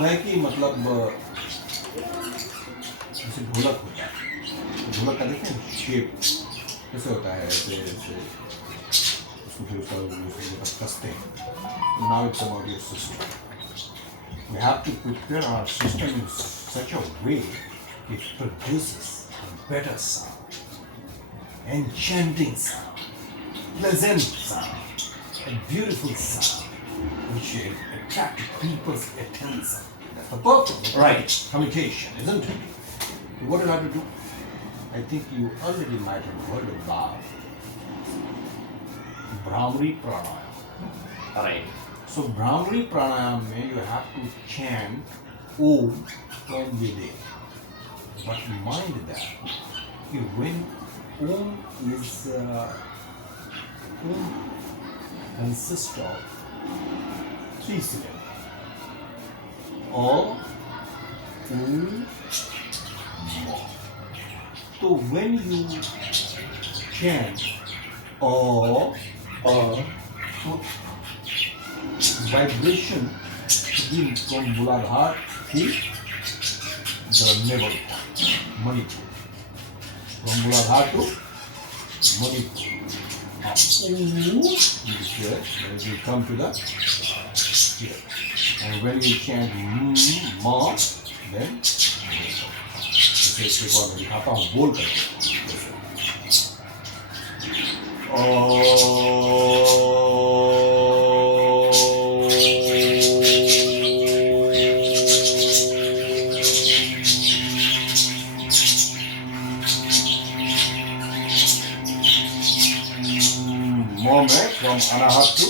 है कि मतलब जैसे ढोलक होता है, ढोलक का देखते हैं शेप कैसे होता है, ऐसे ऐसे उसको फिर उसका कसते हैं। Now it's about your system. We have to prepare our system in such a way it produces better sound, enchanting sound, pleasant sound, a beautiful sound which will attract people's attention. That's the purpose of Right. communication, isn't it? What do you have to do? I think you already might have heard about Brahmari Pranayam. Right. So Brahmari Pranayam mein you have to chant Om from within. But mind that when Om is Om consists of three syllables. O, U, Ma. So when you chant O, so vibration begins from Muladhara to the navel, Manipur. From Muladhara to Manipur. Here, when you come to the here. And when you chant Ma, then एक बार मैं दिखाता हूँ बोल करके। Mo में from Anahat to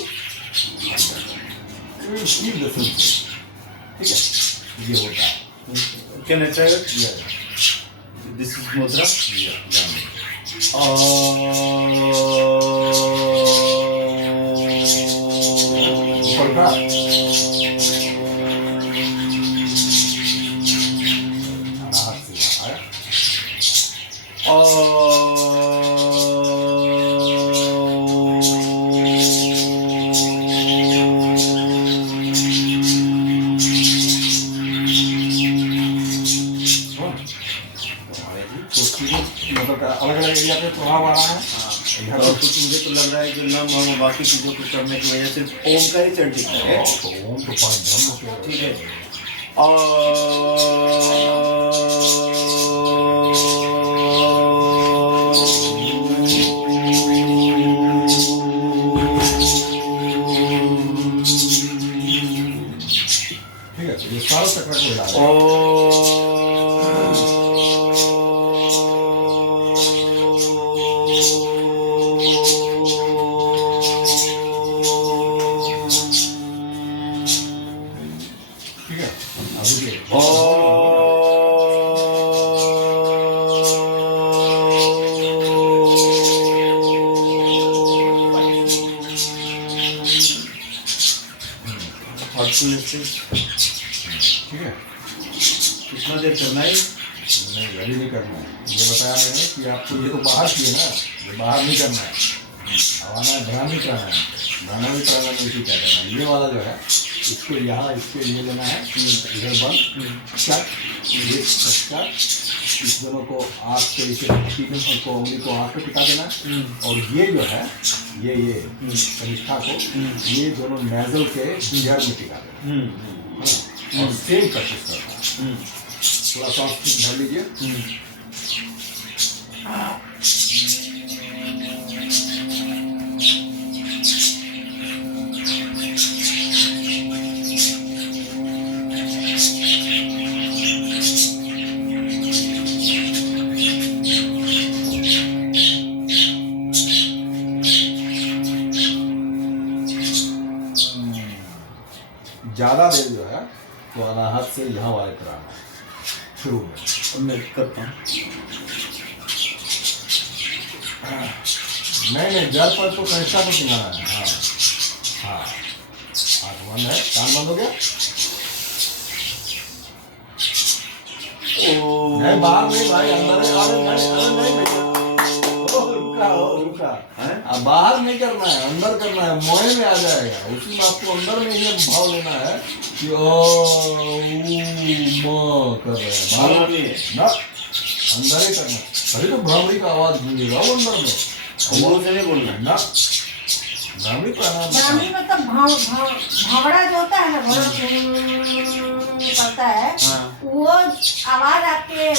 you will feel the sensation. ठीक है, ये होता है। Can I try it? Yeah. This is mudra. ऊपर का अनाहत से यहाँ आया। मतलब अलग अलग एरिया पे प्रभाव आ रहा है। और कुछ मुझे तो लग रहा है कि नम और बाकी चीजों को करने की वजह सिर्फ ओम का ही चैंटिंग है। तो ओम तो पांच ब्रह्म के ठीक है। ठीक है, तो ये सारा चक्र को हिला रहा है। ठीक है, अभी ये ठीक है, कितना देर करना है? नहीं वैली नहीं करना है। ये बताया मैंने कि आपको ये तो बाहर किए ना, ये बाहर नहीं करना है। अब आना है ब्राह्मी करना है, ब्राह्मी करना में इसी क्या करना है। ये वाला जो है इसको यहाँ इसके लिए लेना है, इधर बंद कट, ये कट, इस दोनों को आँख पे इसे तीनों को उंगली को आँख पे टिका देना है। और ये जो है ये कनिष्ठा को ये दोनों नेजल के जड़ में टिका देना और सेम प्रैक्टिस करना है। थोड़ा सांस भर लीजिए। ज़्यादा देर जो है तो अनाहत से यहाँ वाले कराना है शुरू में। मैं करता हूँ। नहीं जल पर तो कनिष्ठा को टिकाना है। हाँ हाँ, आँख बंद है, कान बंद हो गया। नहीं बाहर नहीं भाई, अंदर नहीं। रुका अब बाहर नहीं करना है, अंदर करना है। मोह में आ जाएगा, उसी में आपको अंदर में ही भाव लेना है कि ओ म कर रहे हैं बाहर बाहर नहीं है। ना, अंदर ही करना। अरे तो भ्रामरी का आवाज गूंजेगा वो अंदर में, मुंह से नहीं बोलना है। ना भ्रामरी प्राणायाम ब्राह्मणी मतलब भावड़ा जो होता है ना, भौरा करता है, हाँ। वो आवाज आपके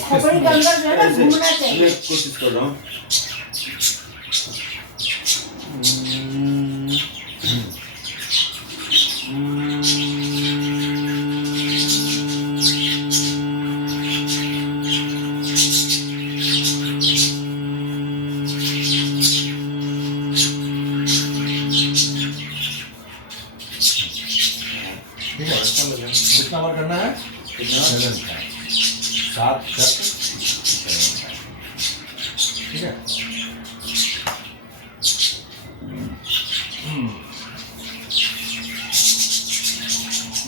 खोपड़ी के अंदर जो है ना ऐसे- घूमना चाहिए। मैं कोशिश कर रहा हूँ। ठीक है। कितना बार करना है? कितना? 7 टाइम, 7 चक्र 7 टाइम। ठीक है।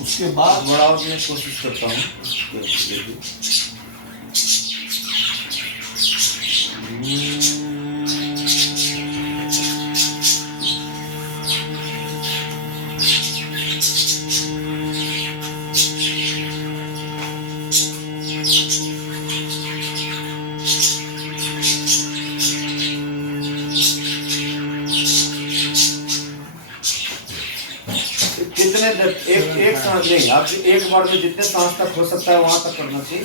उसके बाद बड़ा और मैं कोशिश करता हूँ। कितने एक सांस नहीं, आप एक बार में जितने सांस तक हो सकता है वहां तक करना चाहिए।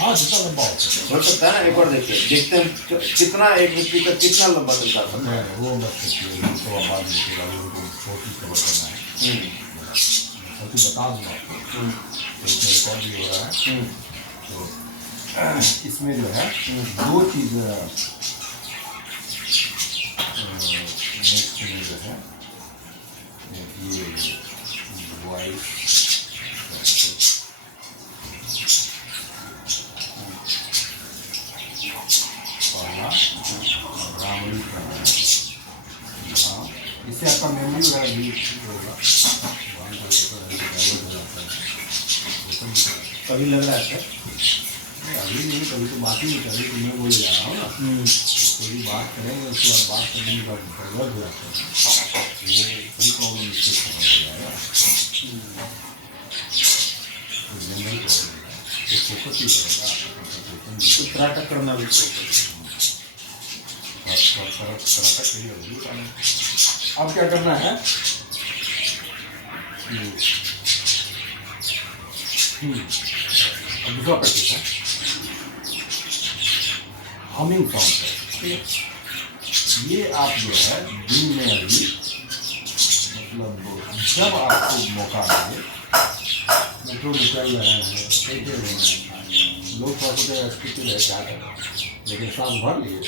हाँ, जितना लंबा हो सके। हो सकता है ना, एक बार देखिए, देखते हैं कितना एक व्यक्ति का कितना लंबा चल सकता है। नहीं, वो मत सोचिए, वो तो आप बाद में पूरा वो तो कोशिश कवर करना है। सब कुछ बता दूँ आपको, तो इसमें रिकॉर्ड भी हो रहा है। तो इसमें जो है 2 चीज़ नेक्स्ट में जो है ये वॉइस पढ़ना, ब्राह्मणी करना है। हाँ, इससे आपका मेमोरी वगैरह भी होगा। वहाँ पर डाइवर्ट हो जाता है। कभी लग रहा है सर? नहीं, अभी नहीं, कभी तो बात ही नहीं करी, तो मैं बोले जा रहा हूँ ना। थोड़ी बात करेंगे, उसके बाद बात करने के बाद डाइवर्ट हो जाता है, वो बड़ी प्रॉब्लम इससे खत्म हो जाएगा। तो जनरल प्रॉब्लम है, तो फोकस ही करेगा आपका कंसंट्रेशन। उत्तराटक करना भी अब क्या करना है? अब दूसरा प्रैक्टिस है हमिंग साउंड है। ये आप जो है दिन में अभी मतलब जब आपको मौका मिले, मेट्रो निकल रहे हैं, बैठे हुए हैं, लोग थोड़ा सा स्थिति है क्या करें, लेकिन सांस भर लिए।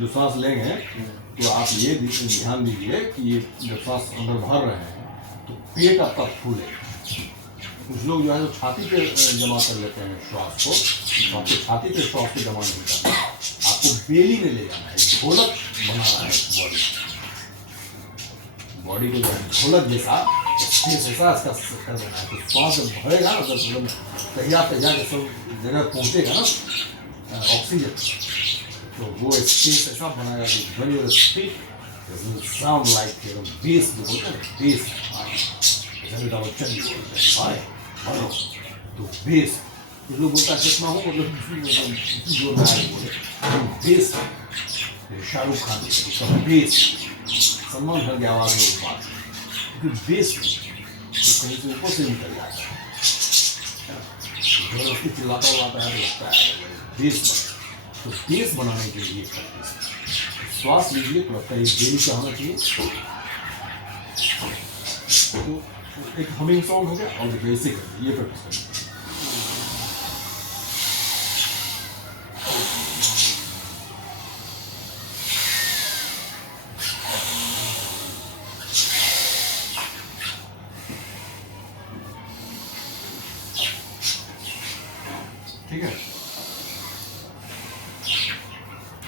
जो सांस लेंगे तो आप ये ध्यान दीजिए कि ये जब सांस अंदर भर रहे हैं तो पेट आपका फूले। कुछ लोग जो है तो छाती पे जमा कर लेते हैं श्वास को, तो आपको छाती पे श्वास को जमा नहीं करना, आपको बेली में ले जाना है। ढोलक बनाना है बॉडी को, जो है ढोलक जैसा स्पेस ऐसा इसका कर देना है। तो श्वास जब भरेगा ना, जब तहिया तहिया के सब जगह पहुँचेगा ना ऑक्सीजन, तो वो स्पेस ऐसा बनाएगा कि when you speak it will sound like bass जो बोलते हैं bass, जैसे अमिताभ बच्चन जी बोलते हैं हाय हेलो, तो bass कुछ लोग बोलता है कितना हो मतलब जो गाय बोले bass, शाहरुख खान उसका bass, सलमान खान की आवाज़ में वो बात, क्योंकि bass कहीं से ऊपर से निकल जाता है, उसकी चिल्लाता है तो लगता है bass। तो बेस बनाने के लिए प्रैक्टिस, श्वास लीजिए तो लगता है डेली क्या होना चाहिए। तो एक हमिंग साउंड हो गया और बेसिक है, ये प्रैक्टिस करें। ठीक है,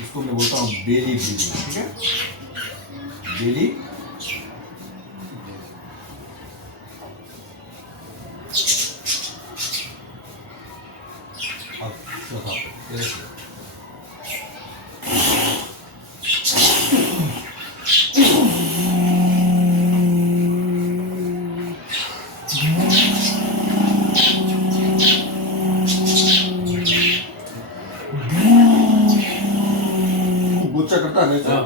इसको मैं बोलता हूँ बेली ब्रीदिंग। ठीक है, बेली Seriously. गुच्छा करता है नहीं हाँ।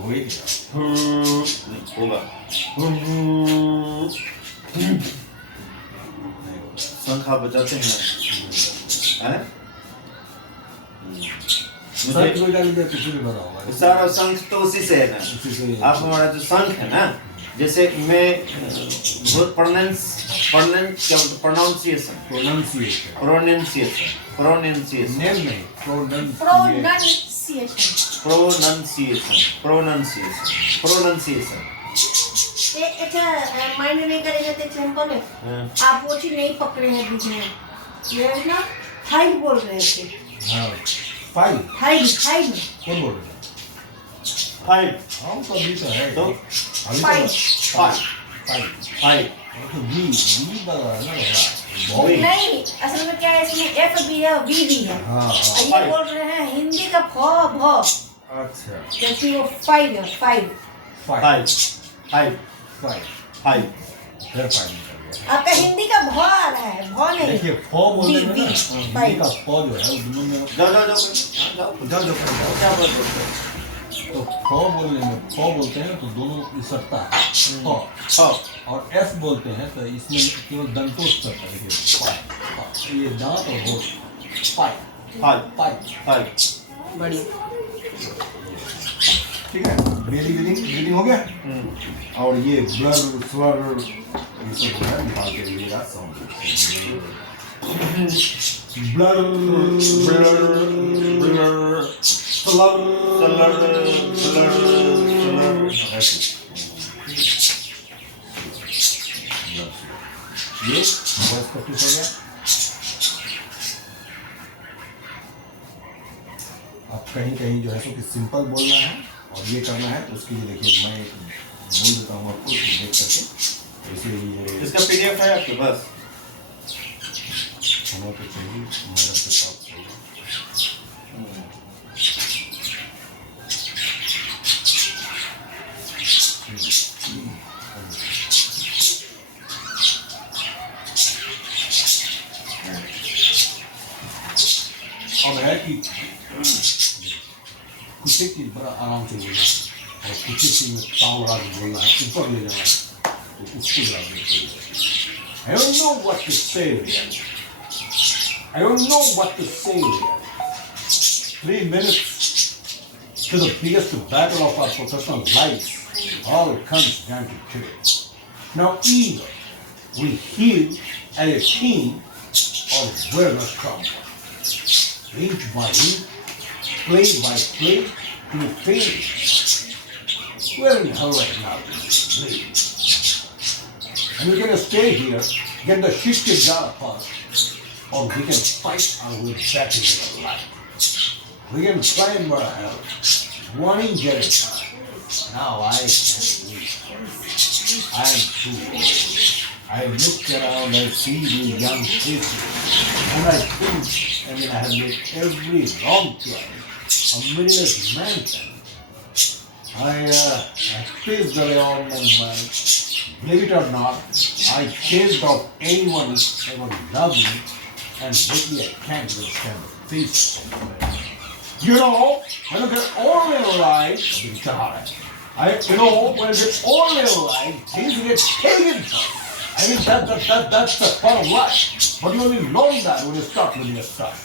हो ही गया होगा शंख आप बजाते हैं हैं? शंख मुझे बजा लिया किसी भी बना होगा सारा शंख तो उसी से है ना। उसी से आप हमारा जो शंख है ना, जैसे मैं बहुत प्रोनाउंसिएशन प्रोनाउंसिएशन प्रोनाउंसिएशन नेम नहीं प्रोनाउंसिएशन अच्छा माइंड नहीं करेंगे तो सिंपल है। आप वो चीज नहीं पकड़े हैं बीच में, ये ना हाइट बोल रहे थे। हाँ फाइव हाइट कौन बोल रहे हैं फाइव हाँ तो अभी तो है तो अभी फाइव तो फाइव फाइव फाइव तो बी वाला है ना बड़ा बी। नहीं, असल में क्या है, इसमें एफ भी है और बी भी है। हाँ हाँ ये बोल रहे हैं हिंदी का फ भ, अच्छा जबकि वो फाइव है। Five five five five five five फिर फाइव निकल गया आपका हिंदी का भ आ रहा है, भ नहीं। देखिए फो बोलने में ना बी, हिंदी का फो जो है वो दोनों में जाओ जाओ क्या बोल रहे हो? तो फो बोलने में फो बोलते हैं तो दोनों इसरता है फो हाँ और एस बोलते हैं तो इसमें केवल दंतों करता है देखिए ये दांत और होठ पाई फाइव पाई फाइव बढ़िया। ठीक है ब्रीदिंग हो गया और ये ब्लर स्वर ये सब जो है निकाल के लिएगा sound blur blur blur slur ऐसे ये वॉइस प्रैक्टिस हो गया। आप कहीं कहीं जो है तो कि सिंपल बोलना है और ये करना है तो उसके लिए देखिए मैं बोल देता हूँ आपको देख करके इसीलिए इसका पीडीएफ है आपके पास? होना तो चाहिए मैडम के साथ चाहिए। अब है कि कुछ एक चीज बड़ा आराम से बोलना और कुछ एक चीज में ताव उड़ा के बोलना है ऊपर ले जाना है तो उसको जरा देखिए। I don't know what to say really. I don't know what to say really. 3 minutes to the biggest battle of our professional lives. All it comes down to cricket. Now either we heal as a team or we're not crumble. Inch by inch, play by play, to finish. We're in hell right now, please. And we're gonna stay here, get the shit kicked out of us, or we can fight our way back into the light. We can climb our hell, one inch at a time. Now I can't leave. I'm too old. I look around and see these young faces, and I think, I have made every wrong choice a meaningless mansion. I faced the on my mind. Believe it or not, I chased out anyone who ever loved me, and lately I can't even stand the face of them. You know, when I get all in life, when I get all in life, things get taken from me. I mean, that's the part of life. But you only learn that when you start living a stuff.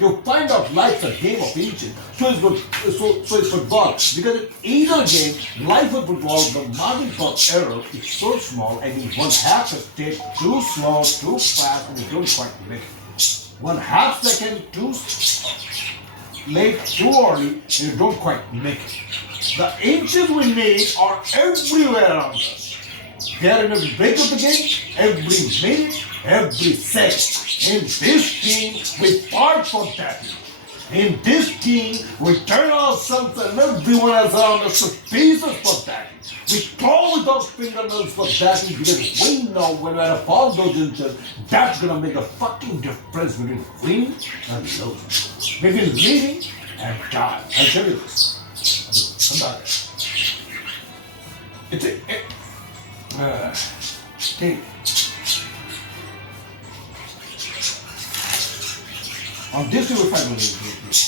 You find out life's a game of inches. So it's football. Because in either game, life of football, the margin for error is so small, and you one half a step too slow, too fast, and you don't quite make it. 1/2 second too late, too early, and you don't quite make it. The inches we made are everywhere around us. They are in every break of the game, every minute, every second. In this team, we fight for that. In this team, we turn ourselves and everyone else around us to pieces for that. We claw with our fingernails for that we get win now when we're a fall dojinchal. That's gonna make a fucking difference between winning and losing. Between living and dying. I'll tell you this. Come back. It's take. On this you will find what it is.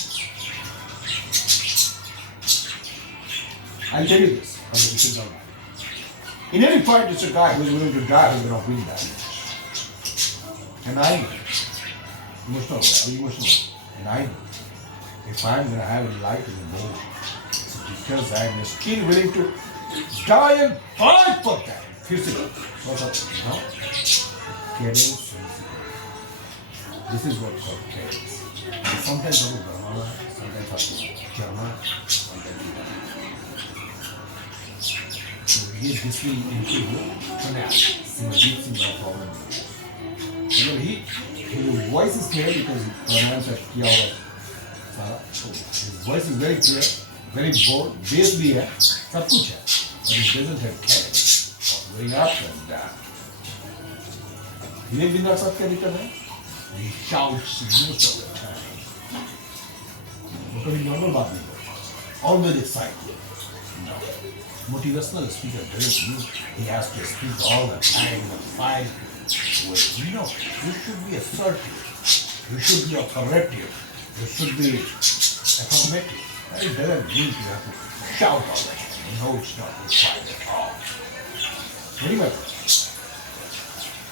I'll tell you this. In any fight, it's a guy who's willing to die who's going to win that. And I know. Emotional. And I know. If I'm going to have a life in the world, it's because I'm still willing to die and fight for that. Physically. What's up? No? Caring. This is what's called caring. Sometimes I'm Brahmana, sometimes I'm Jarma, sometimes I'm So ये discipline इनकी हो चुनाव emerging Singh problem मतलब his voice is clear because pronouns have किया हुआ सारा so his voice is very clear very bold bass भी है सब कुछ है but it doesn't have carry going up and down ये बिना सब क्या दिक्कत है he shouts most of the time वो कभी नॉर्मल बात नहीं करता always excited no motivational speaker doesn't mean he has to speak all the time and fight with you should be assertive you should be authoritative you should be affirmative it doesn't mean you have to shout all the time no it's not required at all anyway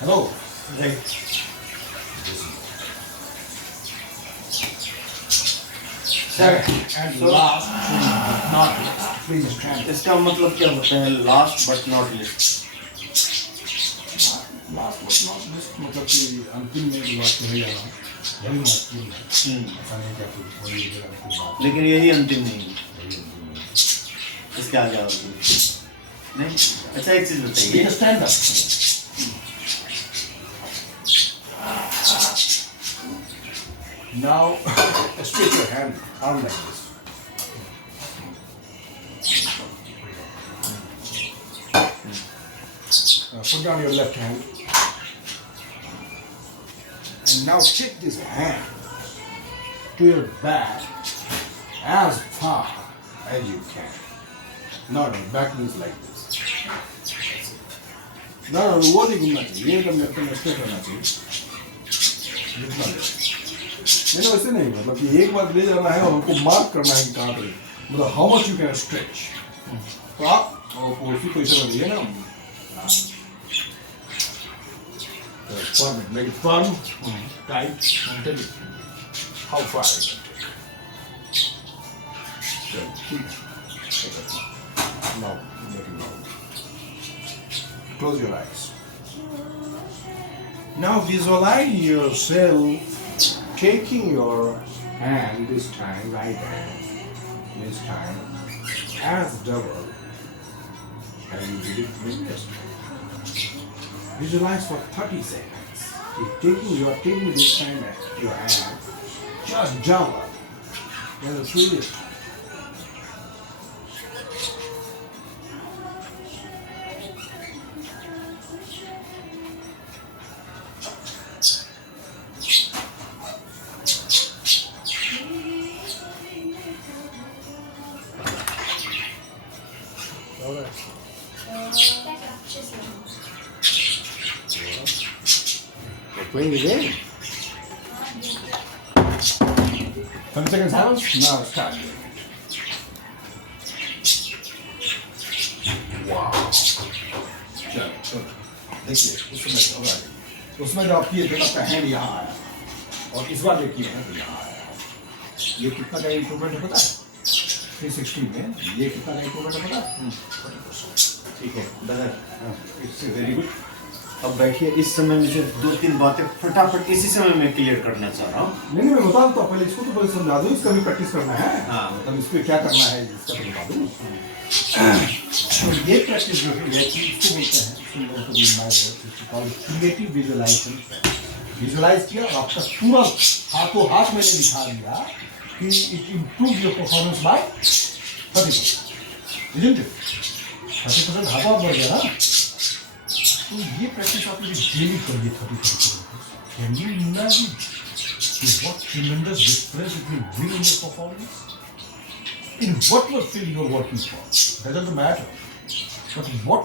hello Right. And last but not least, please stand. इसका मतलब क्या होता है last but not least? Last but not least मतलब कि अंतिम में जो बात कही जा रहा हूँ यही महत्वपूर्ण है ऐसा नहीं कि आपको कोई भी अंतिम बात लेकिन यही अंतिम नहीं है यही अंतिम है इसके आगे और कुछ नहीं अच्छा एक चीज बताइए ये stand up now stretch your hand out like this put down your left hand and now take this hand to your back as far as you can. No, back means like this. No, वो नहीं घूमना चाहिए ये एकदम straight रहना चाहिए नहीं वैसे नहीं मतलब कि एक बार ले जाना है और हमको मार्क करना है कि कहाँ पे मतलब how much you can stretch तो आप उसी पोजीशन में रहिए ना firm make it firm tight and tell it how far you can take now make it now close your eyes now visualize yourself taking your hand this time right hand this time as double as you did it previously. Visualize for 30 seconds. You're taking this time at your hand, just double than the previous time. Playing the game. 30 seconds house? Now start. Wow. चलो देखिए उसमें जो आप किए थे आपका hand यहाँ आया और इस बार देखिए है तो यहाँ आया ये कितना का इम्प्रूवमेंट है पता है 360 में ये कितना का इम्प्रूवमेंट है पता है 40%. ठीक है इट्स वेरी गुड अब बैठिए इस समय मुझे 2-3 बातें फटाफट इसी समय में क्लियर करना चाह रहा हूँ नहीं मैं बता दूँ तो पहले इसको तो पहले समझा दूँ इसका भी प्रैक्टिस करना है हाँ मतलब इस पर क्या करना है इसका तो बता दूँ तो ये प्रैक्टिस जो है इसको बोलते हैं क्रिएटिव विजुअलाइजेशन विजुअलाइज किया और आपका तुरंत हाथों हाथ मैंने दिखा दिया कि it improve your performance by 30%. Isn't it? 30% half of बढ़ गया ना। तो ये प्रैक्टिस आप लोग डेली करिए 30-30%। Can you imagine what tremendous difference it will bring in your performance? In whatever field you are working for, doesn't matter. But what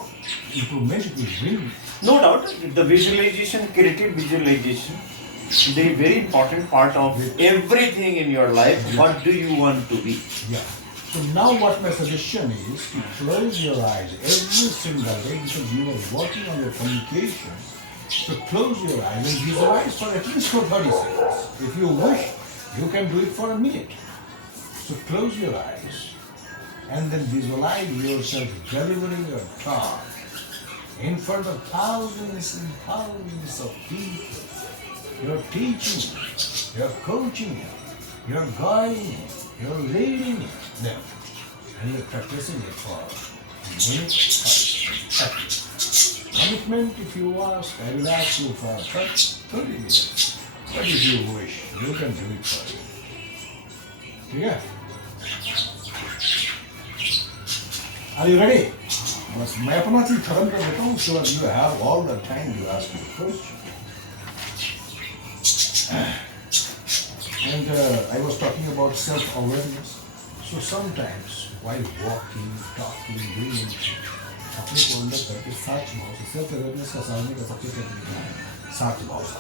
improvement it will bring? No doubt, the visualization, creative visualization, is a very important part of everything in your life. Yeah. What do you want to be? Yeah. So now what my suggestion is to close your eyes every single day because you are working on your communication. So close your eyes and visualize for at least for 30 seconds. If you wish, you can do it for a minute. So close your eyes and then visualize yourself delivering your talk in front of thousands and thousands of people. You're teaching, you're coaching, you're guiding, you're leading them, and you're practicing it for minutes. Commitment, if you ask, I will ask you for 30 minutes. But if you wish, you can do it for you. Yeah. Are you ready? बस मैं अपना चीज खत्म कर देता हूँ, उसके बाद you have all the time you ask me question. And I was talking about self-awareness. So sometimes while walking, talking, doing anything, अपने को अंदर करके साच भाव से सेल्फ अवेयरनेस का साधने का सबसे पहले है साच भाव से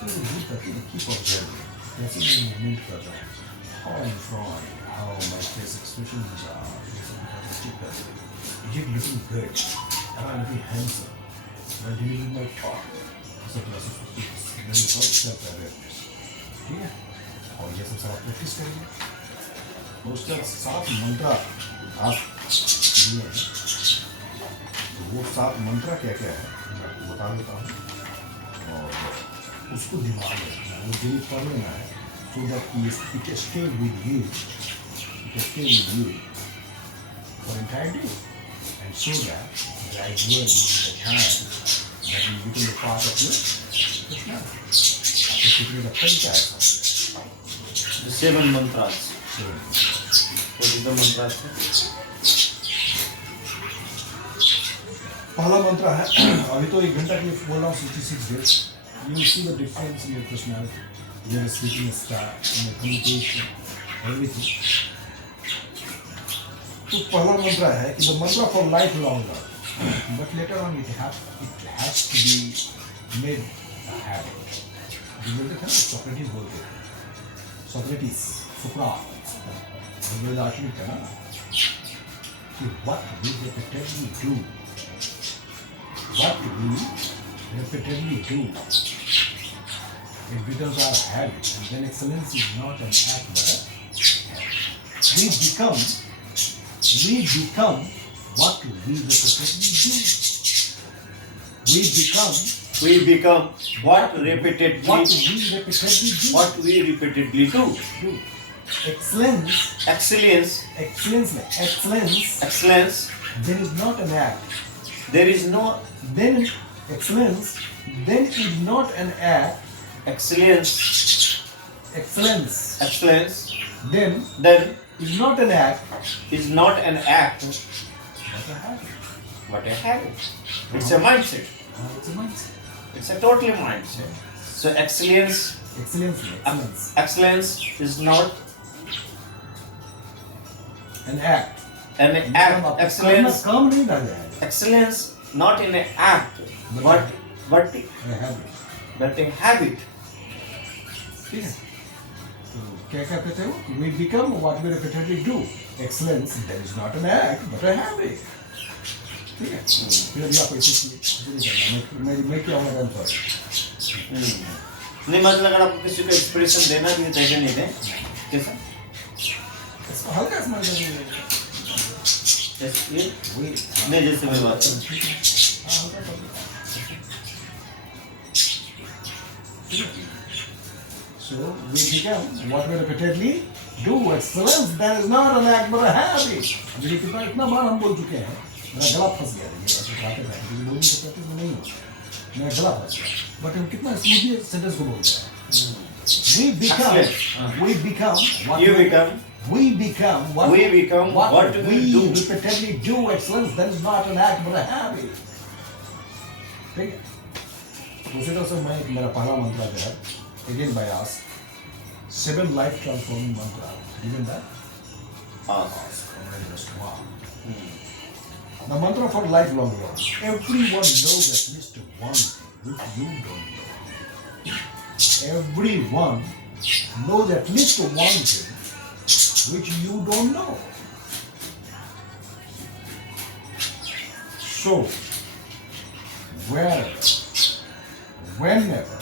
तो ये करके कीप ऑब्जर्विंग कैसे मैं मूवमेंट कर रहा हूँ, how I am drawing, how my face expressions are, is it looking good, am I looking handsome, am I delivering my talk, etc. very called self awareness. ठीक है, और ये सब आप प्रैक्टिस करेंगे। उसका 7 मंत्र आप लिए हैं, तो वो 7 मंत्र क्या क्या है मैं आपको बता देता हूँ और उसको दिमाग में रखना है, वो डेली पढ़ लेना है so that it can stay with you, for entire day, and so that gradually the time that will become a part of your personality. आपको सीखने का तरीका है। The 7 mantras. So, What is the mantras? पहला मंत्र है, अभी तो 1 घंटा के लिए बोल रहा हूँ 66 days. You will see the difference in your personality, your speaking style, in your communication, everything. तो पहला मंत्र है कि the mantra for life longer, but later on it has to be made a habit. जो बोलते थे ना Socrates बोलते थे, सोक्राट, जो दार्शनिक था ना, कि what we repeatedly do, it becomes our habit, and then excellence is not an act but a habit. We become what we repeatedly do. We become what repeatedly what we repeatedly do. Excellence. Then is not an act. There is no Then excellence. Then is not an act. excellence. Then Then is not an act. is not an act, But a habit. but a habit. It's a mindset. It's a mindset. It's a totally mindset. So excellence is not an act. an act. Excellence, काम नहीं डाल जाएगा. excellence not in an act, but A habit. a habit. ठीक है. तो क्या क्या कहते हो? We become what we repeatedly do. Excellence that is not an act but a habit. ठीक है. फिर अभी आप ऐसे करना. मैं क्या होगा I'm sorry. नहीं मतलब अगर आपको किसी को एक्सप्रेशन देना भी है तो ऐसे नहीं दें कैसा इसको हल्का स्माइल करेंगे. जैसे ये वही. नहीं जैसे मैं बात करूं हाँ हल्का कर. So we become what we repeatedly do. Excellence that is not an act but a habit. अभी कितना इतना बार हम बोल चुके हैं. मेरा गला फंस गया है. ऐसे खाते खाते क्योंकि बोलने की प्रैक्टिस में नहीं हो. मेरा गला फंस गया. बट हम कितना स्मूथली सेंटेंस को बोलते हैं. We become what you become we become what we do. Repeatedly do. Excellence then is not an act but a habit. ठीक है. दूसरी तरफ से मैं मेरा पहला मंत्र जो है again by us 7 life transforming mantra. Given that. Wow. The mantra for lifelong growth. Everyone knows at least one thing which you don't know. Everyone knows at least one thing which you don't know. So, wherever, whenever,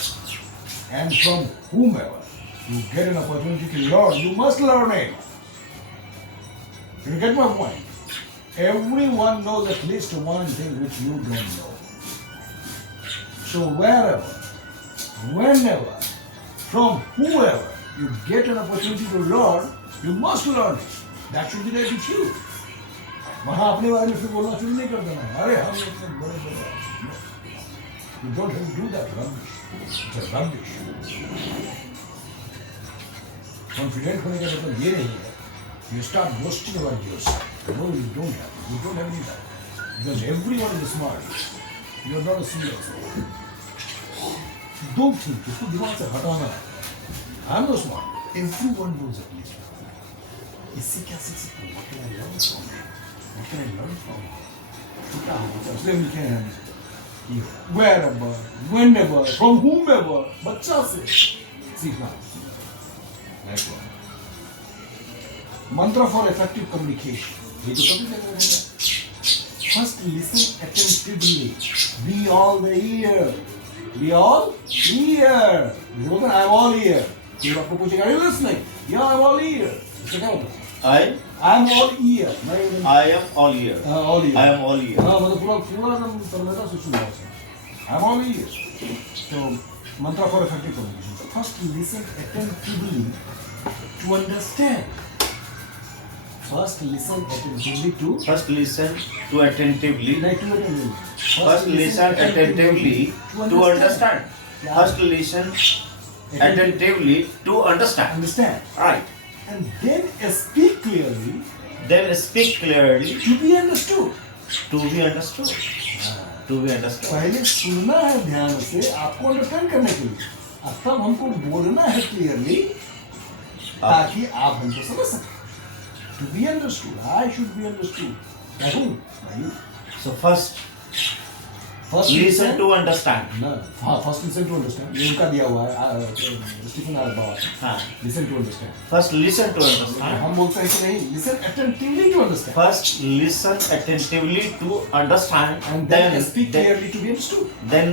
and from whomever you get an opportunity to learn, you must learn it. You get my point? Everyone knows at least one thing which you don't know. So wherever, whenever, from whoever you get an opportunity to learn, you must learn it. That should be the attitude. वहाँ अपने बारे में फिर बोलना शुरू नहीं कर देना. अरे हम इतने बड़े बड़े. You don't have to do that rubbish. It's a rubbish. Confident होने का मतलब ये नहीं है. You start boasting about yourself. No, you don't have. You don't have any doubt. Because everyone is smart. You are not a serious. Don't think. इसको दिमाग से हटाना है. I am not smart. Everyone knows at least. इससे क्या सीख सकते हैं? What can I learn from? What can I learn from? तो क्या होगा? इसलिए we can wherever, whenever, from whomever, बच्चा से सीखना. Like what? Mantra for effective communication. ये तो कभी नहीं करेंगे. First listen attentively. Be all the ear. Be all ear. जैसे बोलते हैं I'm all ear. ये आपको पूछेगा Are you listening? Yeah, I'm all ear. इससे क्या होता है? I'm all ear. I am all ear. All ear. I am all ear. हाँ मतलब पूरा एकदम तरलेता से सुना है. I'm all ear. So mantra for effective communication. First listen attentively to understand. First listen attentively to. First listen to attentively. Like to attentively. First listen attentively to understand. First listen attentively to understand. Understand. Right. And then speak clearly. Then speak clearly To be understood. to be understood. To be understood. पहले सुनना है ध्यान से आपको understand करने के लिए. अब तब हमको बोलना है क्लियरली ताकि आप हमको समझ सकें. To be understood. I should be understood. By whom? By you. So first listen to understand. No. First listen to understand. ये उनका दिया हुआ है. Stephen Arbauer. हाँ. Listen to understand. First listen to understand. हम बोलते हैं कि नहीं. Listen attentively to understand. First listen attentively to understand. And then speak clearly to be understood. Then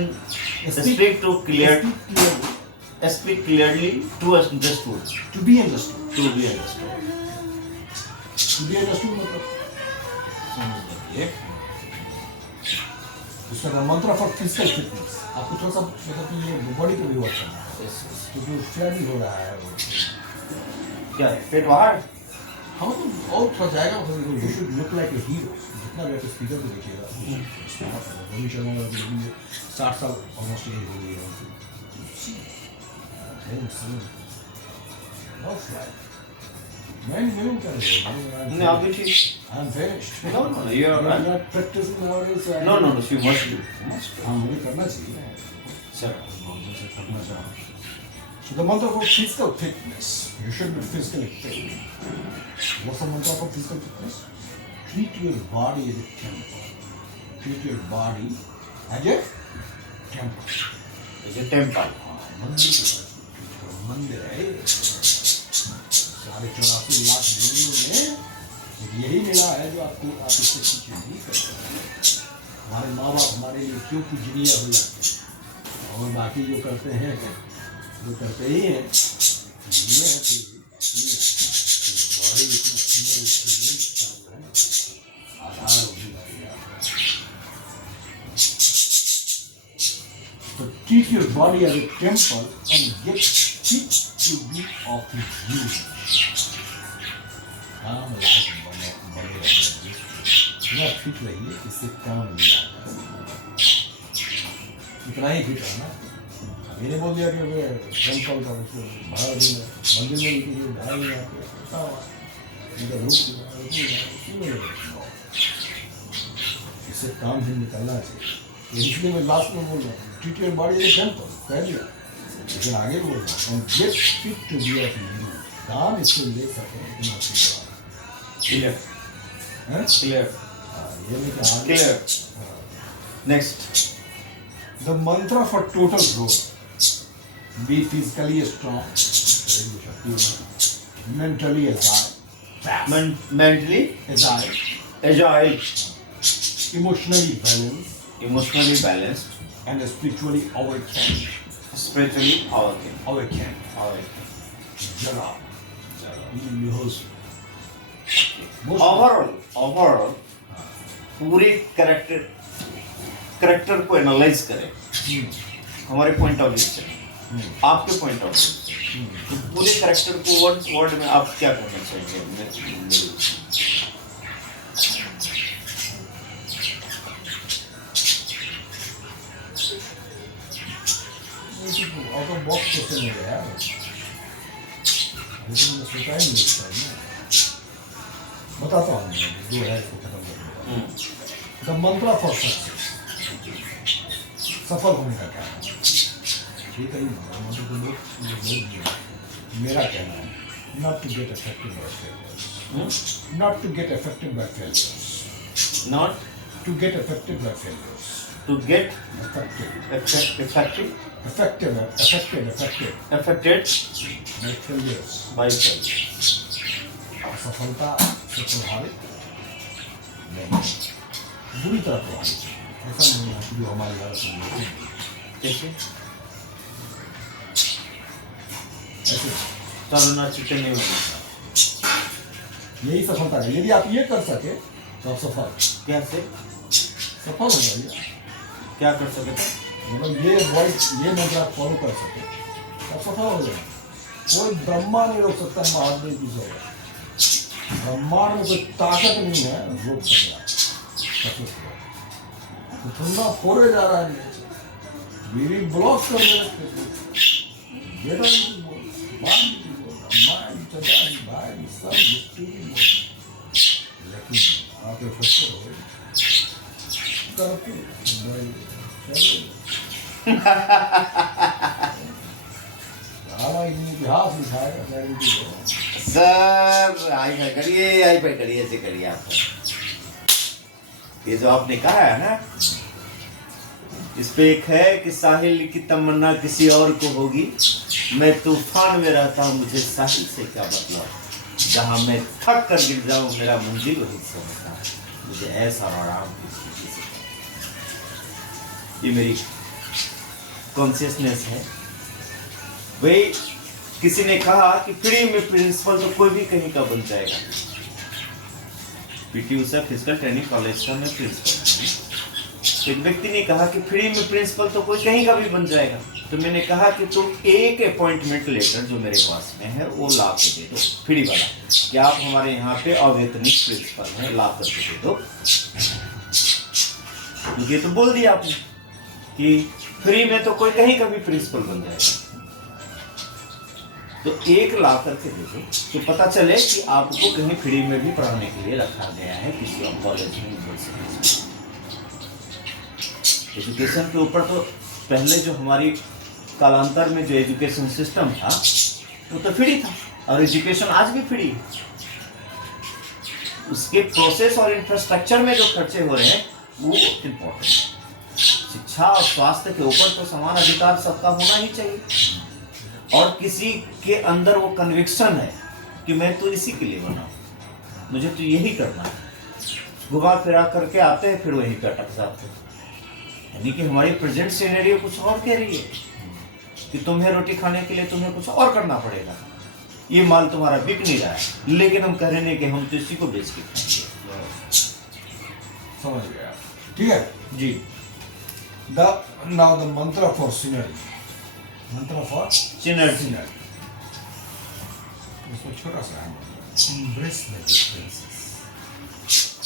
speak to clear. Speak clearly Speak clearly to understood. to be understood. To be understood. To be understood मतलब समझ लीजिए. उसका नाम मंत्र for physical fitness. आपको थोड़ा सा मतलब कि ये बॉडी पे भी वर्क करना है. क्योंकि फ्लैट हो रहा है. क्या पेट बाहर? हाँ तो और थोड़ा जाएगा. मतलब you should look like a hero. जितना भी आप स्पीकर को देखिएगा. रोहित शर्मा का भी 60 साल ऑलमोस्ट एज हो गई है. मैं नहीं कर रहा. No, अभी ठीक. I'm finished. No, you are I'm not practicing nowadays. So No, you must do. हाँ मुझे करना चाहिए. Sir. So the mantra for physical fitness. You should be physically fit. What's the mantra for physical fitness? Treat your body as a temple. Treat your body as a temple. As a temple. मंदिर है. 84.5 लाख दुनिया में यही मिला है जो आपको आप इससे कुछ नहीं कर सकते. हमारे माँ बाप हमारे लिए क्यों पूजनीय हो जाते हैं और बाकी जो करते हैं जो करते ही हैं. ये है कि बॉडी इतना सुंदर इंस्ट्रूमेंट है. आधार होगी. So treat your body as a temple and get fit to be of its use. काम लायक बने रहिए. थोड़ा फिट रहिए. इससे काम नहीं आता. इतना ही फिट रहना. मैंने बोल दिया कि टेम्पल का भाड़ा देना. मंदिर में भाड़ा नहीं आते. इससे काम ही निकलना चाहिए। इसलिए मैं लास्ट में बोल रहा हूँ, treat your body as a temple, कह दिया, लेकिन आगे बोल रहा हूँ, and get fit to be of you। काम इसको ले सके इतना क्लियर है, क्लियर ये नहीं कि आगे clear. Next, the mantra for total growth, be physically strong, mentally agile, mentally agile, agile, emotionally balanced, emotionally balanced, and spiritually awakened. spiritually awakened. Awakened. Jala. Overall पूरे करेक्टर को एनालाइज करें हमारे point of view से, आपके point of view, तो पूरे character को word में आप क्या करना चाहिए? आउट ऑफ बॉक्स क्वेश्चन हो गया है, लेकिन मैं सोचा ही नहीं इस बार ना, बताता हूँ जो है इसको खत्म कर दूँगा। द मंत्रा फॉर सक्सेस, सफल होने का क्या है? ठीक है, मंत्र तो बहुत मेरा कहना है, not to get affected by failures, not to get affected by failures, not to get affected by failures, to get affected affected by failures, by failure। असफलता से प्रभावित नहीं, बुरी तरह प्रभावित, ऐसा नहीं है कि जो हमारी हालत में कैसे ऐसे चलना चिकन नहीं होना, यही सफलता है। यदि आप ये कर सके तो आप कैसे सफल हो जाइए। क्या कर सके थे? मतलब ये मंत्र आप फॉलो कर सके आप सफल हो जाए। कोई ब्रह्मा नहीं रोक सकता महादेव की जगह, ब्रह्मांड में कोई ताकत नहीं है रोक सकता। तो सुनना फोड़े जा रहा है, मेरी ब्लॉक कर रहे बेटा भाई सब लेकिन आप फैसले हो करके इतिहास लिखाएगा सर। आई पे करिए ऐसे करिए आप। ये जो आपने कहा है ना, इस पे एक है कि साहिल की तमन्ना किसी और को होगी, मैं तूफान में रहता हूँ मुझे साहिल से क्या मतलब, जहाँ मैं थक कर गिर जाऊँ मेरा मंजिल वही से होता है, मुझे ऐसा आराम किसी से। ये मेरी कॉन्शियसनेस है। भाई किसी ने कहा कि फ्री में प्रिंसिपल तो कोई भी कहीं का बन जाएगा। PT Usha physical training college का मैं प्रिंसिपल। एक व्यक्ति ने कहा कि फ्री में प्रिंसिपल तो कोई कहीं का भी बन जाएगा। तो मैंने कहा कि तुम एक अपॉइंटमेंट लेटर जो मेरे पास में है वो ला के दे दो, फ्री वाला, कि आप हमारे यहाँ पे अवैतनिक प्रिंसिपल हैं, ला करके दे दो। ये तो बोल दिया आपने कि फ्री में तो कोई कहीं का भी प्रिंसिपल बन जाएगा। तो एक ला करके दे दो तो पता चले कि आपको कहीं फ्री में भी पढ़ाने के लिए रखा गया है किसी और कॉलेज में, यूनिवर्सिटी। एजुकेशन के ऊपर तो पहले जो हमारी कालांतर में जो एजुकेशन सिस्टम था वो तो फ्री था, और एजुकेशन आज भी फ्री है। उसके प्रोसेस और इंफ्रास्ट्रक्चर में जो खर्चे हो रहे हैं वो इम्पोर्टेंट है। शिक्षा और स्वास्थ्य के ऊपर तो समान अधिकार सबका होना ही चाहिए, और किसी के अंदर वो कन्विक्शन है कि मैं तो इसी के लिए बना, मुझे तो यही करना है। घुमा फिरा करके आते हैं फिर वहीं पे अटक जाते हैं। यानी कि हमारी प्रेजेंट सिनेरियो कुछ और कह रही है कि तुम्हें रोटी खाने के लिए तुम्हें कुछ और करना पड़ेगा, ये माल तुम्हारा बिक नहीं रहा है, लेकिन हम कह रहे हैं कि हम तो इसी को बेच के खाएंगे। समझ गया, ठीक है जी। Now the mantra for synergy. Mantra for synergy. इसमें छोटा सा है, embrace the differences.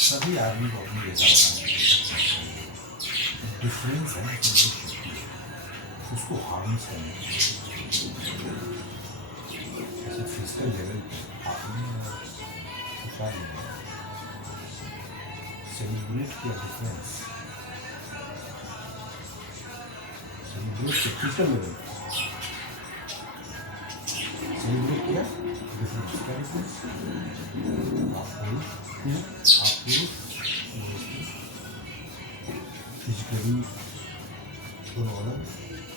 सभी आदमी को अपनी जगह बनाने डिफरेंस है, उसको हार्नेस करने जैसे फिजिकल लेवल पे आपने स्टाइल है, सेलिब्रेट किया डिफरेंस, सेलिब्रेट किया फिजिकल लेवल, सेलिब्रेट किया डिफरेंस। क्या डिफरेंस? आप पुरुष फिजिकली दोनों अलग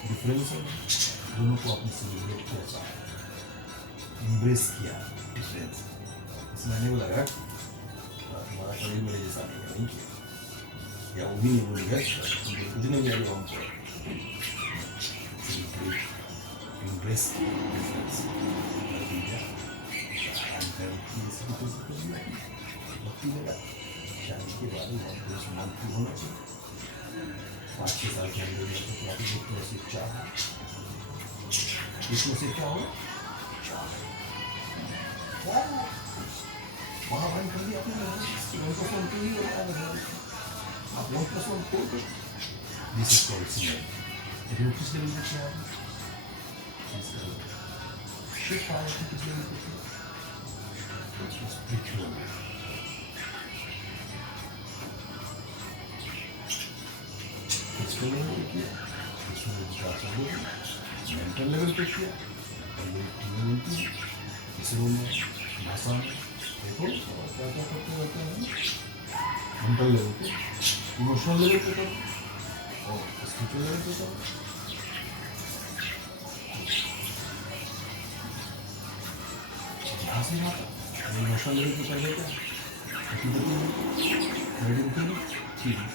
डिफरेंस है, दोनों को आपने सेलिब्रेट किया, चाहे एम्ब्रेस किया डिफरेंस। इसमें आने को लगा तुम्हारा शरीर मेरे जैसा नहीं किया, या वो भी नहीं बोलेगा कुछ नहीं किया, हमको सेलिब्रेट एम्ब्रेस डिफरेंस भक्ति लगा। शादी के बाद मानती होना चाहिए, 5-6 साल के अंदर शिक्षा है, इसमें से क्या होगा? वहाँ बंद कर दिया आपने, 1+1 2 ही होता है, आप 1+1 4 कर, दिस इज कॉल्ड सिंगल। लेकिन किस लेवल पे किया आपने? शिफ्ट आया कि किस लेवल पे किया? स्पिरिचुअल फिजिकल लेवल पे किया, मेंटल लेवल पे किया, इस रूम में भाषा में देखो क्या क्या करते रहते हैं, मेंटल लेवल पे, इमोशनल लेवल पे करो और स्पिरिचुअल लेवल पे करो। यहाँ से आता इमोशनल लेवल पे कर लेते हैं, ठीक है,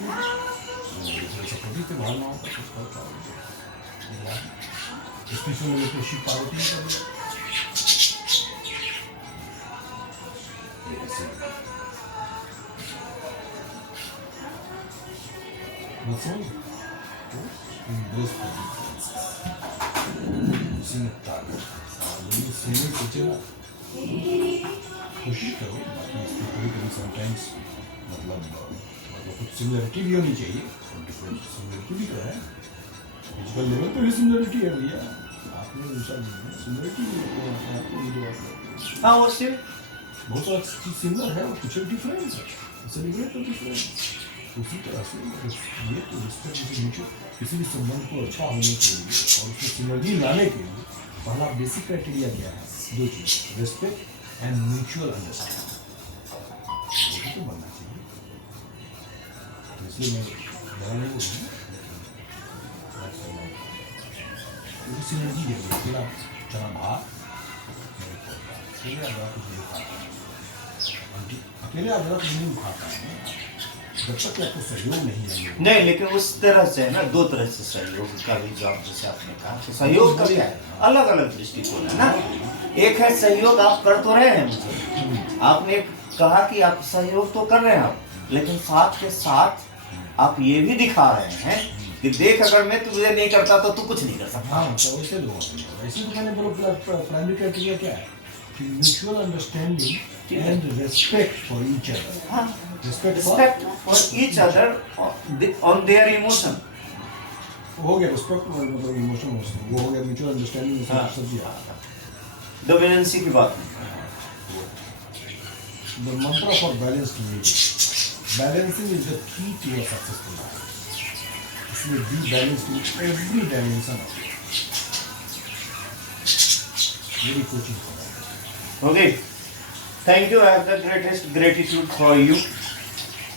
सपोर्टिव से बाहर ना होता कुछ कर पाओगे, स्पिरिचुअल लेवल पे शिव पार्वती कर दिया। कोशिश करो, बाकी इसमें कभी कभी समटाइम्स मतलब कुछ सिमिलरिटी भी होनी चाहिए, डिफरेंट सिमिलरिटी भी तो है, फिजिकल लेवल पे भी सिमिलरिटी है भैया, आपने सिमिलरिटी आपको हाँ वो सिर्फ बहुत सारा चीज सिमिलर है और कुछ डिफरेंस है, सेलिब्रेट और डिफरेंस। उसी तरह से ये तो रिस्पेक्ट किसी भी संबंध को अच्छा होने के लिए और उसमें सिनर्जी लाने के लिए पहला बेसिक क्राइटेरिया क्या है? 2 चीज, रेस्पेक्ट एंड म्यूचुअल अंडरस्टैंडिंग, वो तो बनना चाहिए। तो इसलिए मैं ज़्यादा नहीं बोलूँगा, क्योंकि सिनर्जी है, अकेला चना भात अकेले आप ज़्यादा कुछ नहीं खाता, अकेले आप ज़्यादा कुछ नहीं खाता है जब तक आपको सहयोग नहीं है। नहीं, लेकिन उस तरह से है ना, 2 तरह से सहयोग का भी जॉब, जैसे आपने कहा तो सहयोग का भी अलग अलग दृष्टिकोण है ना। एक है सहयोग आप कर तो रहे हैं मुझे, आपने कहा कि आप सहयोग तो कर रहे हैं आप, लेकिन साथ के साथ आप ये भी दिखा रहे हैं कि देख अगर मैं तुझे नहीं करता तो तू कुछ नहीं कर सकता। हाँ, तो वैसे लोग वैसे तो मैंने बोला प्राइमरी क्राइटेरिया क्या है कि mutual understanding and respect for each other. हाँ, respect for each other on their emotion। हो गया रिस्पेक्ट मतलब इमोशन, वो हो गया म्यूचुअल अंडरस्टैंडिंग, सब दिया। डोमिनेंसी की बात नहीं। The mantra for balanced living. Balancing is the key to a successful life. इसलिए be balanced in every dimension of life. मेरी coaching for that. Okay, thank you. I have the greatest gratitude for you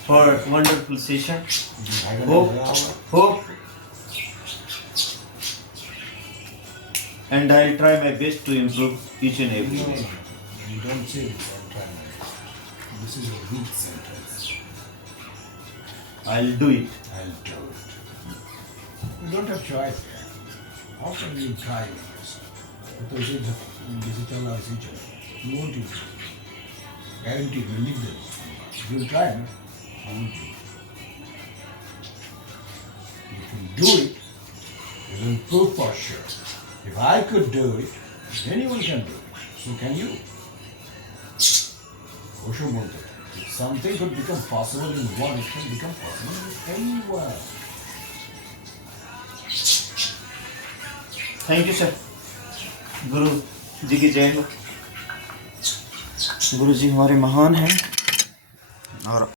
for wonderful session. Hope and I'll try my best to improve each and every No, day. you don't say this. I'm trying my best. This is a weak sentence. I'll do it. I'll do it. You don't have choice here. How can you try your best? तो इसे चल रहा है इसी चल, you won't do it. Guaranteed, we'll leave them. You'll try, no? I won't do it. If you do it, you'll improve for sure. If I could do it, anyone can do it. So can you? Osho बोलते हैं, if something could become possible in one, it can become possible in anywhere. Thank you, sir. गुरु जी की जय हो। गुरु जी हमारे महान हैं और